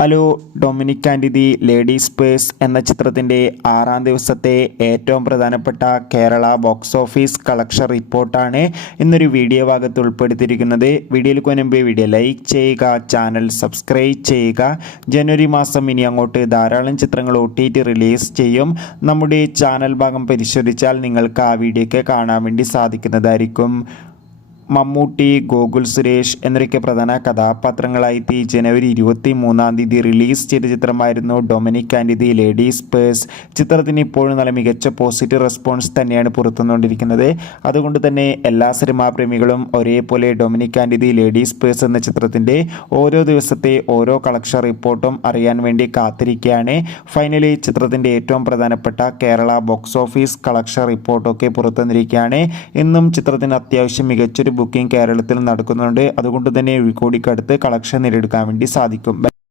Hello, Dominic and the ladies purse എന്ന ചിത്രത്തിൻ്റെ 6-ാം ദിവസത്തെ ഏറ്റവും പ്രധാനപ്പെട്ട കേരള ബോക്സ് ഓഫീസ് കളക്ഷൻ റിപ്പോർട്ടാണ് ഇന്നൊരു വീഡിയോ ഭാഗത്ത് ഉൾപ്പെടുത്തിയിരിക്കുന്നത്. വീഡിയോയിൽ മുൻപ് വീഡിയോ ലൈക്ക് ചെയ്യുക, ചാനൽ സബ്സ്ക്രൈബ് ചെയ്യുക. ജനുവരി മാസം ഇനി അങ്ങോട്ട് ധാരാളം ചിത്രങ്ങൾ OTT റിലീസ് ചെയ്യും. നമ്മുടെ ചാനൽ ഭാഗം പരിശോധിച്ചാൽ നിങ്ങൾക്ക് ആ വീഡിയോയ്ക്ക് കാണാൻ വേണ്ടി സാധിക്കുന്നതായിരിക്കും. മമ്മൂട്ടി, ഗോകുൽ സുരേഷ് എന്നൊക്കെ പ്രധാന കഥാപാത്രങ്ങളായി ജനുവരി 23-ാം തീയതി റിലീസ് ചെയ്ത ചിത്രമായിരുന്നു Dominic and the ladies purse. ചിത്രത്തിന് ഇപ്പോഴും നല്ല മികച്ച പോസിറ്റീവ് റെസ്പോൺസ് തന്നെയാണ് പുറത്തുവന്നുകൊണ്ടിരിക്കുന്നത്. അതുകൊണ്ട് തന്നെ എല്ലാ സിനിമാ പ്രേമികളും ഒരേപോലെ Dominic and the ladies purse എന്ന ചിത്രത്തിൻ്റെ ഓരോ ദിവസത്തെ ഓരോ കളക്ഷൻ റിപ്പോർട്ടും അറിയാൻ വേണ്ടി കാത്തിരിക്കുകയാണ്. ഫൈനലി ചിത്രത്തിൻ്റെ ഏറ്റവും പ്രധാനപ്പെട്ട കേരള ബോക്സ് ഓഫീസ് കളക്ഷൻ റിപ്പോർട്ടൊക്കെ പുറത്തുവന്നിരിക്കുകയാണ്. ഇന്നും ചിത്രത്തിന് അത്യാവശ്യം മികച്ചൊരു ബുക്കിംഗ് കേരളത്തിൽ നടക്കുന്നുണ്ട്. അതുകൊണ്ട് തന്നെ 1 കോടിക്കടുത്ത് കളക്ഷൻ നേടിയെടുക്കാൻ വേണ്ടി സാധിക്കും.